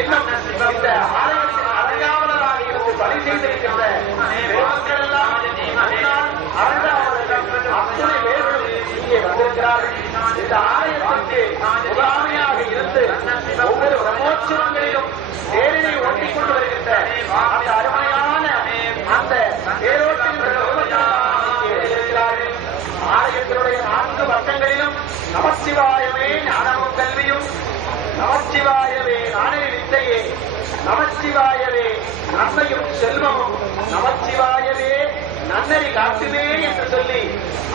இன்னும் இந்த ஆலயத்தின் அறங்காவலராக இருந்து பணி செய்திருக்கின்ற பெருமக்கள் எல்லாம் அத்தனை பேர்களும் இங்கே வந்திருக்கிறார்கள். இந்த ஆலயத்திற்கு முகாமையாக இருந்து ஒவ்வொரு பிரம்மோற்சவங்களிலும் தேரினை ஓட்டிக் கொண்டு வருகின்ற அந்த அருமையான அந்த தேரோட்டின் இருக்கிறார்கள். ஆலயத்தினுடைய 4 பக்கங்களிலும் நமச்சிவாயமே ஞானமும் கல்வியும், நமச்சிவாயவே நாணய வித்தையே, நமச்சிவாயவே நன்மையும் செல்வமும், நமச்சிவாயவே நன்னறி காட்டுமே என்று சொல்லி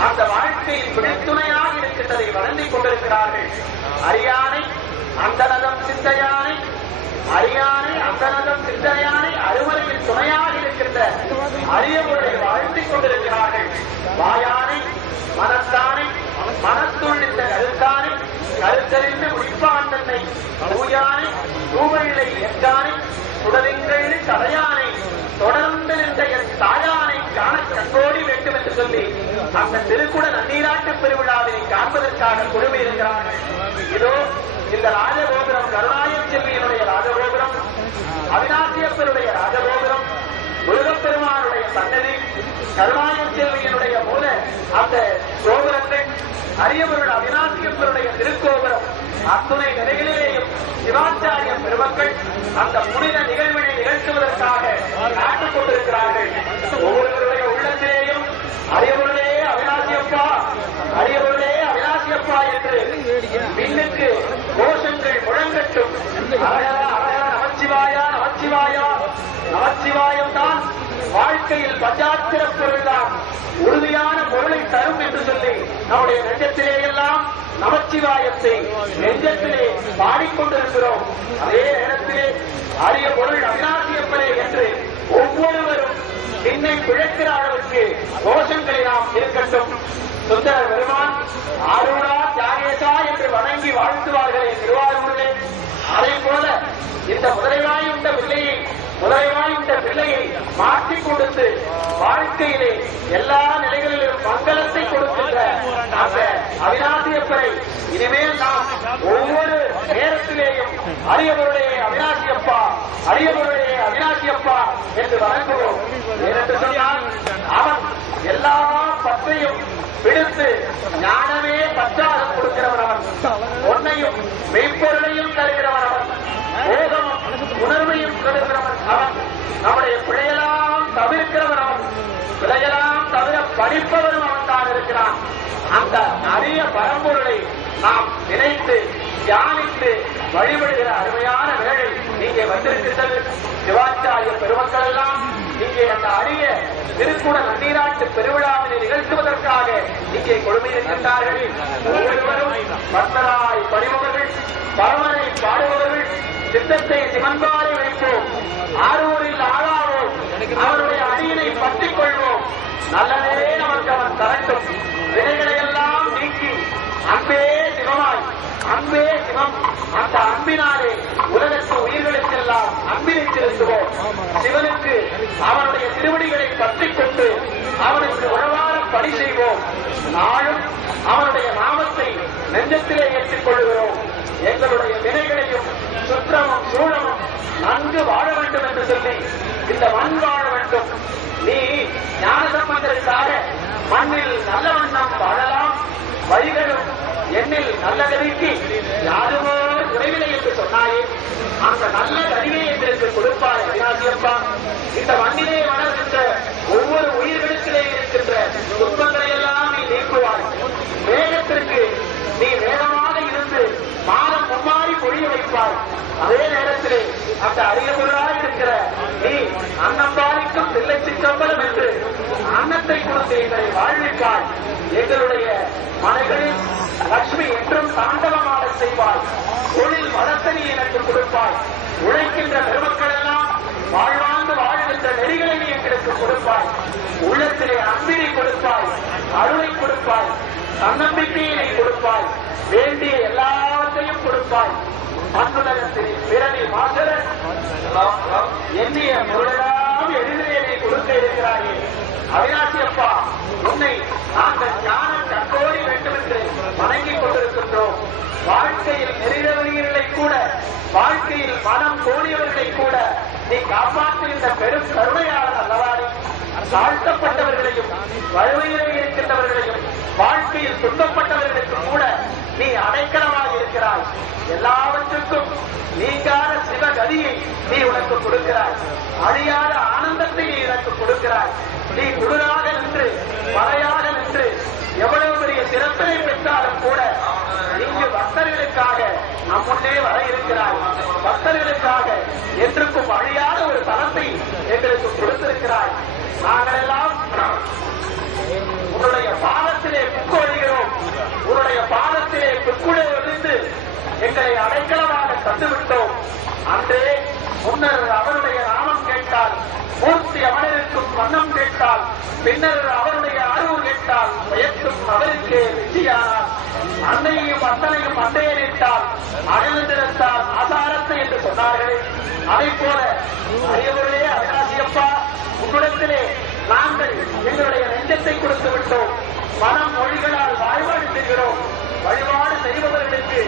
அந்த வாழ்க்கையில் பிடித்துணையாக இருக்கின்றதை வளர்ந்திக் கொண்டிருக்கிறார்கள். அரியானை அந்தநலம் சிந்தையானை, அரியானை அந்தநலம் சிந்தையானை அருமறையில் துணையாக இருக்கின்ற அரியமுறை வாழ்த்திக் கொண்டிருக்கிறார்கள். வாயானை மனத்தானை, மனத்துள் இந்த கருத்தானை, கருத்தறிந்து முடிப்பான் தன்னை, தூயானை தூவெள்ளை எக்கானை, சுடலிங்கள் தடையானை, தொடர்ந்து நின்ற என் தாயானை காண கண்டோடி வேண்டும் என்று சொல்லி அந்த திருக்குட நன்னீராட்டு பெருவிழாவினை காண்பதற்காக குழுமி இருக்கிறார்கள். இதோ இந்த ராஜகோபுரம் கருணாய செல்வியினுடைய ராஜகோபுரம், அவிநாசியப்பருடைய ராஜகோபுரம், முருகப்பெருமானுடைய சன்னதி, கருணாய செல்வியினுடைய மூல அந்த கோபுரங்கள், அரியவருள் அவிநாசியப்பருடைய திருக்கோபுரம், அத்துணை நிலைகளிலேயும் சிவாச்சாரிய பெருமக்கள் அந்த புனித நிகழ்வினை நிகழ்த்துவதற்காக காட்டுக் கொண்டிருக்கிறார்கள். ஒவ்வொருவருடைய உள்ளத்திலேயும் அரியவருளே அவிநாசியப்பா, அரியவருளே அவிநாசியப்பா என்று விண்ணுக்கு கோஷங்கள் முழங்கட்டும். நமச்சிவாயா நமச்சிவாயா, நமச்சிவாயம் தான் வாழ்க்கையில் பஞ்சாத்திர பொருள் தான் உறுதியான பொருளை தரும் என்று சொல்லி நம்முடைய நெஞ்சத்திலே எல்லாம் நமச்சிவாயத்தை நெஞ்சத்திலே பாடிக்கொண்டிருக்கிறோம். அதே நேரத்திலே அரிய பொருள் அவிநாசியப்பனே என்று ஒவ்வொருவரும் என்னை பிழைக்கிற அளவுக்கு கோஷங்களை நாம் இருக்கட்டும். சுந்தர பெருமான் ஆரூரா தியாகேசா என்று வணங்கி வாழ்த்துவார்களே திருவாரூரிலே, அதே போல இந்த முதலைவாயுண்ட பிள்ளையை மாற்றிக் கொடுத்து வாழ்க்கையிலே எல்லா நிலைகளிலும் மங்களத்தை கொடுக்கின்ற அந்த அவிநாசியப்பரை இனிமேல் நாம் ஒவ்வொரு நேரத்திலேயும் அரியவருடைய அவிநாசியப்பா, அரியவருடைய அவிநாசியப்பா என்று வணங்குவோம். ஏனென்று சொன்னால் அவன் எல்லா பற்றையும் விடுத்து ஞானமே பற்றாக கொடுக்கிறவன் அவன், பொன்னையும் மெய்ப்பொருளையும் தருகிறவன் அவன், போகமும் உணர்வையும் கொடுக்கிறவன் அவன், நம்முடைய பிழையெல்லாம் தவிர்க்கிறவன் அவன், பிழையெல்லாம் தவிர படிப்பவரும் அவன் தான் இருக்கிறான். அந்த அரிய பரம்பொருளை நாம் நினைத்து தியானித்து வழிபடுகிற அருமையான வேளை இங்கே வந்திருக்கின்றது. சிவாச்சாரிய பெருமக்கள் எல்லாம் இங்கே அந்த அரிய திருக்குட நன்னீராட்டு பெருவிழாவினை நிகழ்த்துவதற்காக இங்கே கொடுமையிருக்கின்றார்கள். ஒவ்வொருவரும் பக்தராய் பணிபவர்கள், பரமனை பாடுபவர்கள், சித்தத்தை சிவன்பாறை வைப்போம், ஆரூரில் ஆளாவோம், அவருடைய அடியினை பற்றிக் கொள்வோம், நல்லதே நமக்கு அவன் தரட்டும், வினைகளை எல்லாம் நீக்கி அன்பே சிவமாய், அன்பே சிவம், அந்த அன்பினாலே உலகத்து உயிர்களுக்கெல்லாம் அன்பினை செலுத்துவோம். சிவனுக்கு அவனுடைய திருவடிகளை பற்றிக் கொண்டு அவனுக்கு உறவான பணி செய்வோம். நாளும் அவனுடைய நாமத்தை நெஞ்சத்திலே ஏற்றுக் கொள்கிறோம். எங்களுடைய வினைகளையும் சுற்றமும் சூழமும் நன்கு வாழ வேண்டும் என்று சொல்லி இந்த மண் வாழ வேண்டும். நீ ஞான சம்பந்தருக்காக மண்ணில் நல்ல வண்ணம் வாழலாம், வழிகளும் எண்ணில் நல்ல கதிக்கு யாருமோ குறைவில்லை என்று சொன்னாயே, அந்த நல்ல கதியை எங்களுக்கு கொடுப்பாய் அவிநாசியப்பா. இந்த மண்ணிலே வளர்கின்ற ஒவ்வொரு உயிர்களுக்கிலே இருக்கின்ற துன்பங்களை எல்லாம் நீ நீக்குவாய். வேகத்திற்கு நீ வேகமாக இருந்து மாதம் மும்மாறி பொழிய வைப்பாய். அதே நேரத்திலே அந்த அரிய பொருளாய் இருக்கிற நீ அன்னம்பாலிக்கும் தில்லை சிற்றம்பலம் என்று அன்னத்தை கொடுத்து எங்களை வாழ்விப்பாய். எங்களுடைய மனைகளில் லட்சுமி என்றும் தாண்டவமாக செய்வாய். தொழில் வளர்த்தனி எனக்கு கொடுப்பாய். உழைக்கின்ற பெருமக்கள் எல்லாம் வாழ்வாழ்ந்து வாழ்கின்ற நெறிகளை நீ எங்களுக்கு கொடுப்பாய். உள்ளத்திலே அன்பினை கொடுப்பாய், அருளை கொடுப்பாய், தன்னம்பிக்கையினை கொடுப்பாய், வேண்டிய எல்லாவற்றையும் கொடுப்பாய். மண்ணுலகத்தில் பிறவி மாசர எண்ணிய பொருளெல்லாம் எதிரே கொடுக்க இருக்கிறாயே அவிநாசியப்பா, உன்னை நாங்கள் ஞானம் கண்டோடி வேண்டும் என்று வணங்கிக் கொண்டிருக்கின்றோம். வாழ்க்கையில் நெறிதவறிகளை கூட, வாழ்க்கையில் மனம் கோடியவர்களை கூட நீ காப்பாற்றுகின்ற பெரும் கருணையாளர் அல்லவா? தாழ்த்தப்பட்டவர்களையும் வறுமையிலே இருக்கின்றவர்களையும் வாழ்க்கையில் துன்பப்பட்டவர்களுக்கு கூட நீ அடைக்கலமாக இருக்கிறாய். எல்லாவற்றுக்கும் நீங்காத சிவகதியை நீ உனக்கு கொடுக்கிறாய். அழியாத ஆனந்தத்தை நீ எனக்கு கொடுக்கிறாய். நீ குளிராக நின்று மழையாக நின்று எவ்வளவு பெரிய சிறப்பினை பெற்றாலும் கூட இங்கு பக்தர்களுக்காக நம் முன்னே வர இருக்கிறாய். பக்தர்களுக்காக என்றுக்கும் அழியாத ஒரு தளத்தை எங்களுக்கு கொடுத்திருக்கிறாய். நாங்கள் எல்லாம் உன்னுடைய பாதத்திலே புக்கொழுகிறோம். உன்னுடைய பாதத்திலே புக்குழே விழுந்து எங்களை அடைக்கலமாக தந்துவிட்டோம். அன்றே முன்னர் அவருடைய நாமம் கேட்டால், மூர்த்தி அவனிருக்கும் வண்ணம் கேட்டால், பின்னர் அவருடைய அறிவு கேட்டால் பயத்தும் அவருக்கே வெற்றியானார். அன்னையையும் அத்தனையும் அண்டையரிட்டால் அகழ்ந்திருந்தால் ஆசாரத்தை என்று சொன்னார்களே, அதை போல அறியவர்களே அவிநாசியப்பா, உன்னிடத்திலே நாங்கள் எங்களுடைய நெஞ்சத்தை கொடுத்து விட்டோம். மனம் மொழிகளால் வாழ்வாடு செய்கிறோம். வழிபாடு செய்பவர்களுக்கு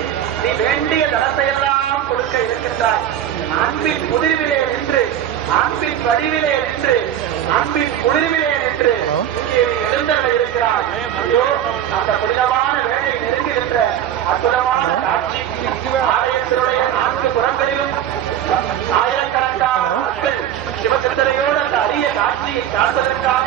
நீ வேண்டிய தரத்தை எல்லாம் கொடுக்க இருக்கின்றாய். அன்பின் முதிர்விலே நின்று, அன்பின் வடிவிலே நின்று, அன்பின் குளிர்விலே நின்று இங்கே நீ எழுந்தருள இருக்கிறாய். ஐயோ, அந்த புனிதமான வேலை நெருங்குகின்ற அற்புதமான காட்சி. ஆலயத்தினுடைய 4 புறங்களிலும் ஆயிரக்கணக்கான மக்கள் சிவசிந்தனையோடு அந்த அரிய காட்சியை காண்பதற்காக